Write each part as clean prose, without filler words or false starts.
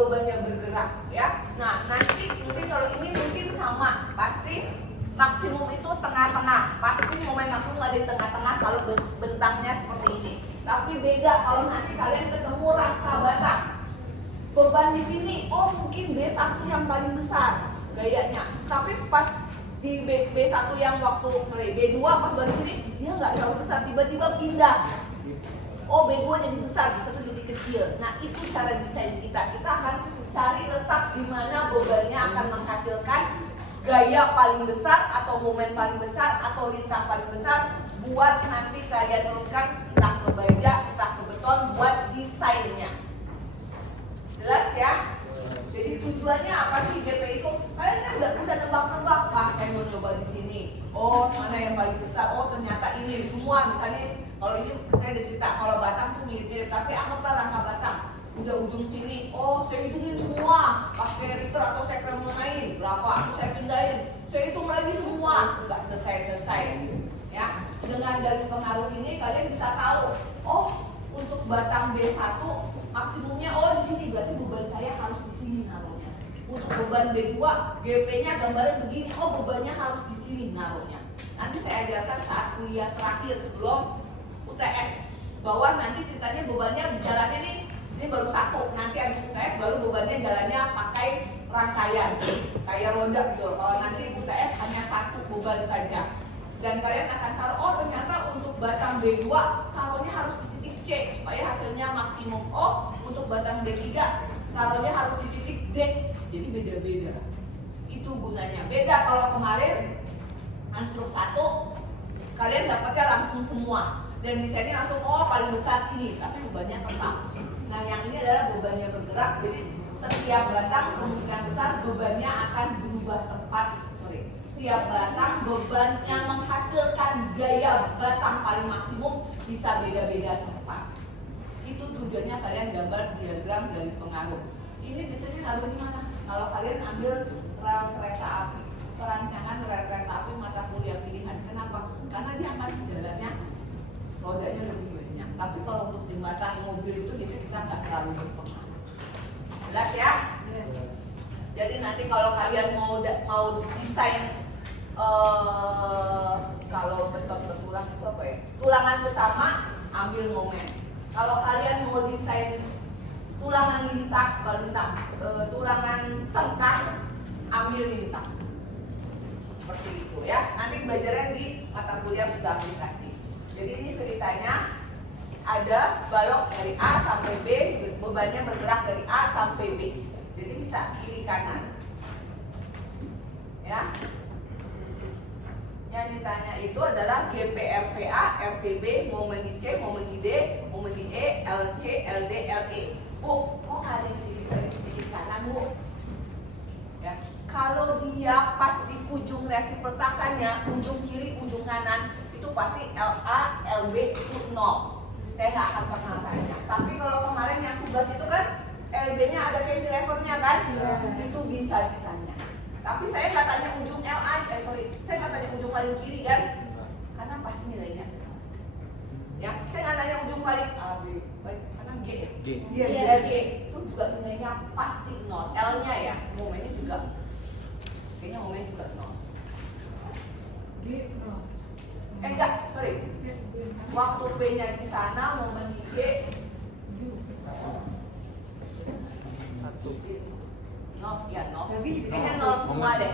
kalau bebannya bergerak ya. Nah nanti mungkin kalau ini mungkin sama, pasti maksimum itu tengah-tengah, pasti momen maksimum ada di tengah-tengah kalau bentangnya seperti ini. Tapi beda kalau nanti kalian ketemu rangka batang, beban di sini, oh mungkin B1 yang paling besar gayanya, tapi pas di B1 yang waktu B2 pas di sini dia nggak terlalu besar, tiba-tiba pindah. Oh B2 jadi besar, B1 jadi kecil. Nah itu cara desain kita. Kita akan cari letak di mana bebannya akan menghasilkan gaya paling besar atau momen paling besar atau lintang paling besar buat nanti kalian teruskan entah ke baja, entah ke beton buat desainnya. Jelas ya? Jadi tujuannya apa sih GP itu? Kalian kan nggak bisa nebak-nebak. Wah saya mau coba di sini. Oh mana yang paling besar? Oh ternyata ini semua misalnya. Kalau ini saya udah cerita, kalau batang tuh mirip-mirip, tapi anggaplah rangka batang. Udah ujung sini, oh saya hitungin semua, pakai Ritter atau saya kremonain berapa, aku saya pindahin, saya hitung lagi semua, nggak selesai-selesai. Ya, dengan dari pengaruh ini kalian bisa tahu, oh untuk batang B1 maksimumnya, oh di sini berarti beban saya harus di sini naruhnya. Untuk beban B2, GP-nya gambarnya begini, oh bebannya harus di sini naruhnya. Nanti saya ajarkan saat kuliah terakhir sebelum UTS, bahwa nanti ceritanya bebannya jalannya nih, ini baru satu, nanti habis UTS baru bebannya jalannya pakai rangkaian kayak roda gitu. Kalau nanti UTS hanya satu beban saja, dan kalian akan tahu, oh ternyata untuk batang B2 taruhnya harus di titik C supaya hasilnya maksimum. Oh untuk batang B3 taruhnya harus di titik D, jadi beda-beda. Itu gunanya. Beda kalau kemarin ansur 1 kalian dapatnya langsung semua dan desainnya langsung, oh paling besar ini, tapi bebannya tetap. Nah yang ini adalah bebannya bergerak, jadi setiap batang kemungkinan besar bebannya akan berubah tempat. Setiap batang bebannya menghasilkan gaya batang paling maksimum bisa beda-beda tempat. Itu tujuannya kalian gambar diagram garis pengaruh. Ini biasanya naruh di mana? Kalau kalian ambil rel kereta api, perancangan rel kereta api mata kuliah pilihan. Kenapa? Karena dia akan jalannya rodanya lebih banyak. Tapi kalau untuk jembatan mobil itu biasanya kita nggak terlalu berpengaruh. Jelas ya? Yes. Jadi nanti kalau kalian mau desain kalau beton bertulang itu apa ya? Tulangan utama ambil momen. Kalau kalian mau desain tulangan lintang, tulangan sengkang ambil lintang. Seperti itu ya. Nanti belajarnya di mata kuliah sudah aplikasi. Jadi ini ceritanya ada balok dari A sampai B, bebannya bergerak dari A sampai B. Jadi bisa kiri kanan. Ya. Yang ditanya itu adalah GP RVA, RVB, momen di C, momen di D, momen di E, LC, LD, LE. Bu, kok ada sedikit kanan, Bu? Ya. Kalau dia pas di ujung resiprotakannya, ujung kiri, ujung kanan, itu pasti LA, LB itu 0. Saya nggak akan pernah tanya. Tapi kalau kemarin yang tugas itu kan LB-nya ada cantilevernya kan, itu bisa ditanya. Tapi saya nggak tanya ujung LA, saya nggak tanya ujung paling kiri kan, karena pasti nilainya. Ya, saya nggak tanya ujung paling A, B, karena G ya. G itu juga nilainya pasti 0. L-nya ya, momennya juga, kayaknya momennya juga 0. Enggak, sorry. Waktu P-nya di sana, momen di G 0, ya 0. Kayaknya 0 semua deh.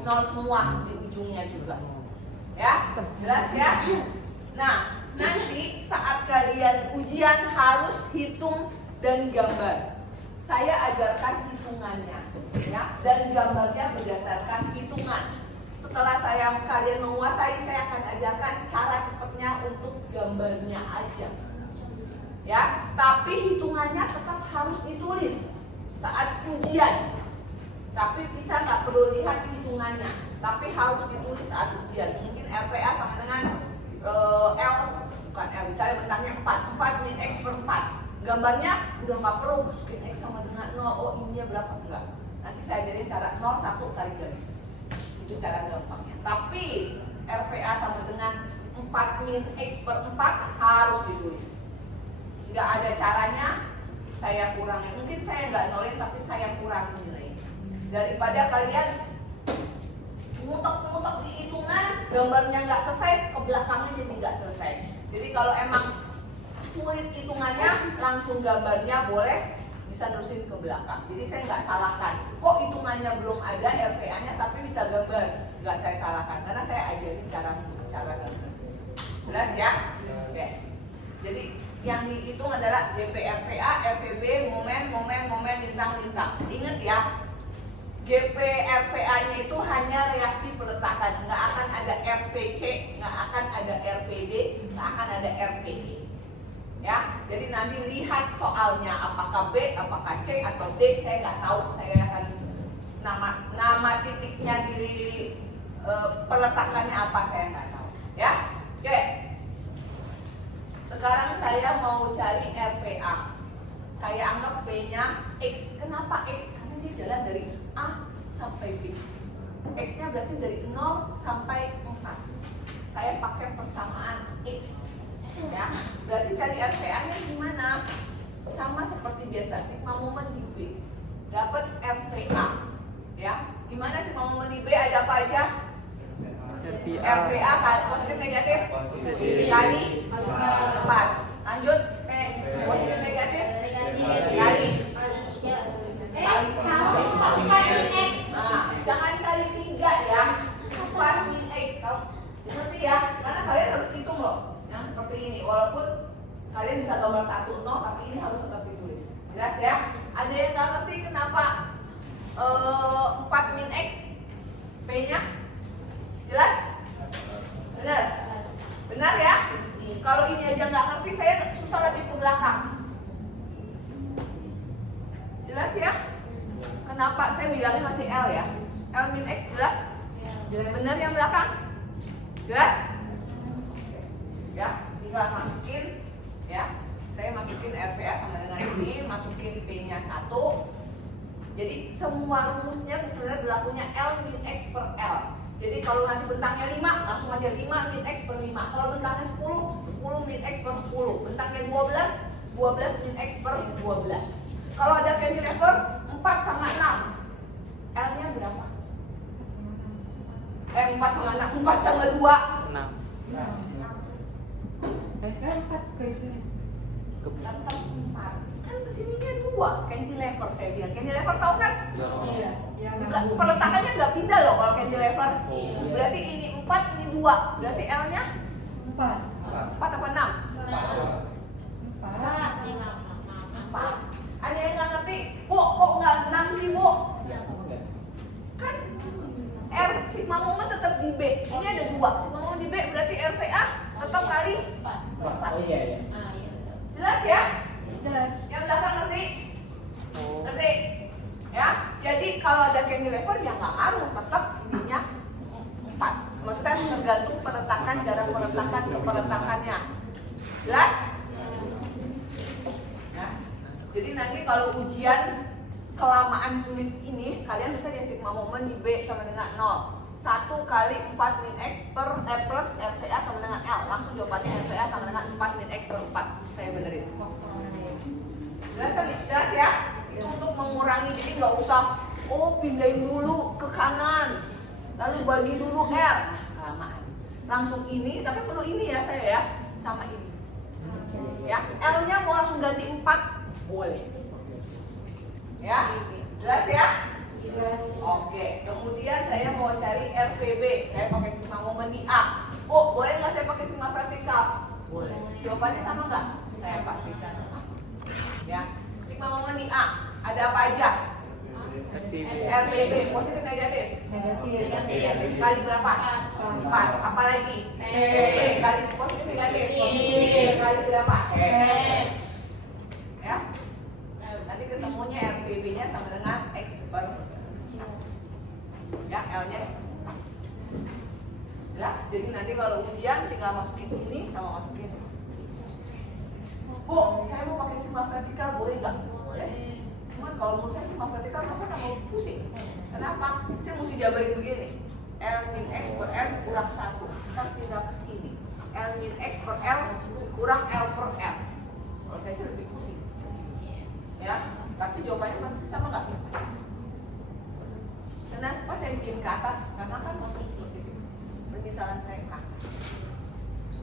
0 semua di ujungnya juga. Ya, jelas ya? Nah, nanti saat kalian ujian harus hitung dan gambar. Saya ajarkan hitungannya, ya, dan gambarnya berdasarkan hitungan. Setelah kalian menguasai, saya akan ajarkan cara cepatnya untuk gambarnya aja. Ya, tapi hitungannya tetap harus ditulis saat ujian. Tapi bisa nggak perlu lihat hitungannya, tapi harus ditulis saat ujian. Mungkin RPA sama dengan L, bukan L, misalnya bentangnya 4 min X per 4. Gambarnya udah nggak perlu masukin X sama dengan 0, oh ininya berapa, enggak. Nanti saya ajarin cara 0, 1 kali garis. Itu cara gampangnya. Tapi RVA sama dengan 4 min X per 4 harus ditulis. Nggak ada caranya saya kurangin. Mungkin saya nggak nolin, tapi Daripada kalian ngutek-ngutek di hitungan, gambarnya nggak selesai, ke belakangnya jadi nggak selesai. Jadi kalau emang sulit hitungannya, langsung gambarnya boleh bisa terusin ke belakang. Jadi saya nggak salahkan. Kok hitungannya belum ada RVA-nya tapi bisa gambar? Nggak saya salahkan karena saya ajarin cara gambar. Jelas ya? Oke. Jadi yang dihitung adalah DP RVA, RVB, momen, lintang. Ingat ya, GP RVA-nya itu hanya reaksi peletakan, nggak akan ada RVC, nggak akan ada RVD, nggak akan ada RVE. Ya, jadi nanti lihat soalnya apakah B, apakah C atau D, saya nggak tahu. Saya akan nama titiknya di peletakannya apa saya nggak tahu. Ya, oke. Sekarang saya mau cari RVA. Saya anggap P-nya X. Kenapa X? Karena dia jalan dari A sampai B. X-nya berarti dari 0 sampai 4. Saya pakai persamaan X. Ya, berarti cari RVA-nya gimana? Sama seperti biasa, sigma momen di B. Dapat RVA. Ya, gimana sigma momen di B ada apa aja? RVA positif negatif kali 4. Lanjut, positif negatif kali 4 X. Nah, jangan kali 3 ya. 4 min X. Ngerti ya? Karena kalian harus hitung loh. Yang seperti ini, walaupun kalian bisa gambar 1, 0, tapi ini harus tetap ditulis. Jelas ya? Ada yang nggak ngerti kenapa 4 min X P-nya? Jelas? Benar? Benar ya? Kalau ini aja nggak ngerti, saya susah lagi ke belakang. Jelas ya? Kenapa saya bilangnya masih L ya? L min X jelas? Benar yang belakang? Jelas? Ya, tinggal masukin ya. Saya masukin RVA sama dengan ini, masukin P-nya 1. Jadi semua rumusnya sebenarnya berlakunya L min X per L. Jadi kalau nanti bentangnya 5, langsung aja 5 min X per 5. Kalau bentangnya 10, 10 min X per 10. Bentangnya 12, 12 min X per 12. Kalau ada cantilever 4 sama 6, L-nya berapa? 4 sama 6, 4 sama 2 6. Kan kesininya 2 cantilever saya bilang. Cantilever tahu kan? Iya. Bukan, peletakannya nggak pindah loh kalau cantilever. Berarti ini 4, ini 2. Berarti L-nya 4. 4 apa 6? 4. Ada yang nggak ngerti? Bu, kok nggak 6 sih, Bu? Kan R sigma momen tetap di B. Ini ada 2. Sigma momen di B berarti RVA tetap kali 4. Oh iya. Jelas ya? Jelas. Yang belakang ngerti? Ngerti? Ya, jadi kalau ada cantilever ya nggak ngaruh, tetap ininya 4. Maksudnya tergantung peletakan, jarak peletakan ke peletakannya. Jelas? Ya. Jadi nanti kalau ujian kelamaan tulis ini, kalian bisa ya sigma momen di B sama dengan 0. 1 kali 4 min X per plus RVA sama dengan L. Langsung jawabannya RVA sama dengan 4 min X per 4. Saya benerin. Jelas kan? Jelas ya? Itu untuk mengurangi, jadi nggak usah pindahin dulu ke kanan lalu bagi dulu L, kelamaan. Langsung ini, tapi perlu ini ya saya ya, sama ini ya. L-nya mau langsung ganti 4 boleh ya. Jelas ya? Jelas. Oke, kemudian saya mau cari RVB. Saya pakai sigma momen di A. Boleh nggak saya pakai sigma vertikal? Boleh. Jawabannya sama nggak? Saya pastikan sama ya. Sigma momen di A ada apa aja? RVB positif negatif? Negatif. Kali berapa? 4. Apa lagi? B kali positif negatif? Kali berapa? Ya. Nanti ketemunya RVB-nya sama dengan X per ya, L-nya. Jelas? Jadi nanti kalau ujian tinggal masukin ini sama masukin. Bu, saya mau pakai sigma vertikal boleh nggak? Boleh. Cuman kalau menurut saya sigma vertikal masa nggak mau pusing. Kenapa? Saya mesti jabarin begini. L min X per L kurang 1. Kita pindah ke sini. L min X per L kurang L per L. Kalau saya sih lebih pusing. Ya, tapi jawabannya pasti sama nggak? semakin ke atas karena kan positif. Permisalan saya ke atas.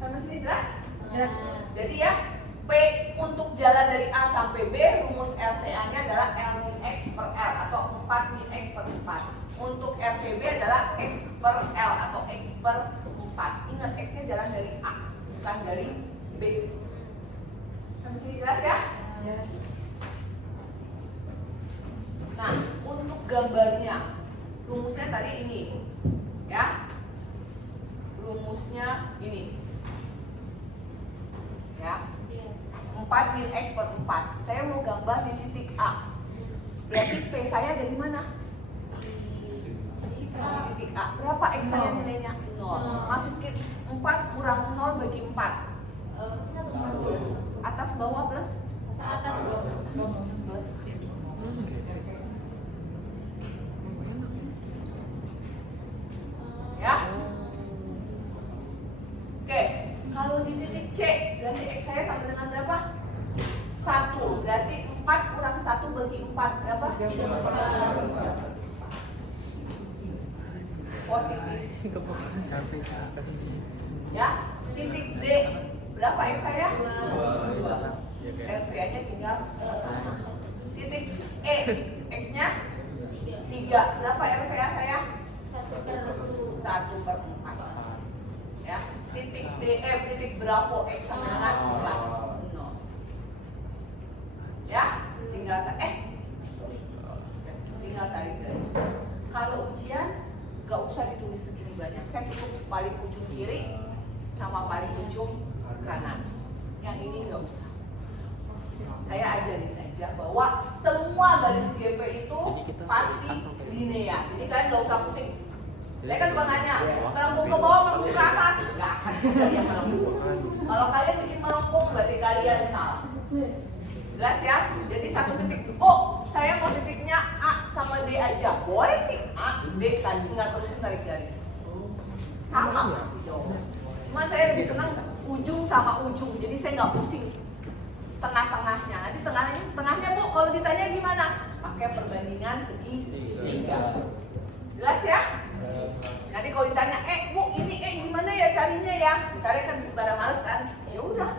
Sampai sini jelas? Yes. Jadi ya, P untuk jalan dari A sampai B, rumus LVA-nya adalah L min X per L atau 4 min X per 4. Untuk RVB adalah X per L atau X per 4. Ingat, X-nya jalan dari A, bukan dari B. Sampai sini jelas ya? Yes. Nah, untuk gambarnya, rumusnya tadi ini, ya. Rumusnya ini, ya. 4 min X per 4. Saya mau gambar di titik A. Berarti P saya ada di mana? Di titik A. Berapa X saya nilainya? 0. Masukin 4 kurang 0 bagi 4. Plus. Atas bawah plus? Atas Plus. Ya. Oke, kalau di titik C, berarti X saya sama dengan berapa? 1. Berarti 4 kurang 1 bagi 4 berapa? 3. Positif. Ya, titik D berapa X saya? 2. LVA-nya tinggal 1. Titik E, X-nya 3. Berapa LVA saya? 1/4. Ya, titik DM, titik Bravo X sama dengan 0. Ya, tinggal tinggal tarik garis. Kalau ujian gak usah ditulis segini banyak. Saya cukup paling ujung kiri sama paling ujung kanan. Yang ini gak usah. Saya ajarin aja bahwa semua garis GP itu pasti linear. Jadi kalian gak usah pusing. Saya kan suka nanya, melengkung ke bawah, melengkung ke atas. Enggak akan ada yang melengkung. Kalau kalian bikin melengkung, berarti kalian salah. Jelas ya? Jadi satu titik. Oh, saya mau titiknya A sama D aja. Boleh sih A, D kan, nggak terusin tarik garis. Sama pasti jawabnya. Cuma saya lebih senang ujung sama ujung. Jadi saya nggak pusing tengah-tengahnya. Nanti tengahnya Bu, kalau ditanya gimana? Pakai perbandingan segitiga. Jelas ya? Nanti kalau ditanya, Bu, ini gimana ya carinya ya? Misalnya kan pada males kan? Ya udah,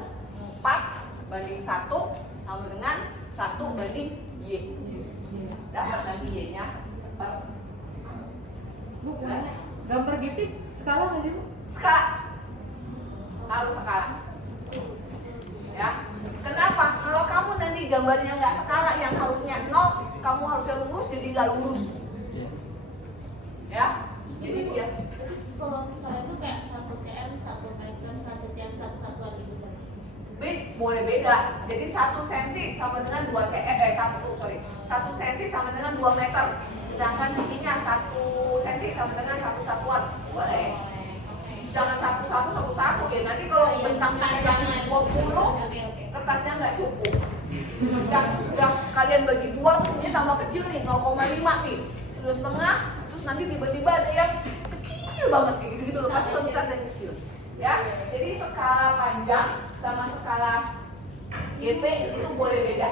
4 banding 1 sama dengan 1 banding Y. Dapat lagi Y-nya seper. Bu, gambar GP skala nggak sih Bu? Skala. Harus skala. Ya. Kenapa? Kalau kamu nanti gambarnya nggak skala, yang harusnya 0, kamu harusnya lurus jadi nggak lurus. Ya. Jadi biar Kalau misalnya itu kayak 1 cm, 1 meter, 1 cm, 1 satuan gitu kan? boleh beda. Jadi 1 cm sama dengan 2 cm, 1 cm sama dengan 2 meter. Sedangkan tingginya 1 cm sama dengan 1 satuan. Boleh. Jangan 1 ya. Nanti kalau bentangnya kayak 20, kertasnya nggak cukup. Dan sudah kalian bagi 2, terus ini tambah kecil nih, 0,5 nih. Sudah setengah, terus nanti tiba-tiba ada yang kecil banget kayak gitu-gitu loh. Pasti lebih besar dan kecil. Ya, jadi skala panjang sama skala GP itu boleh beda.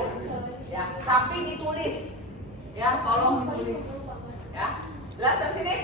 Ya, tapi ditulis. Ya, tolong ditulis. Ya, jelas sampai sini?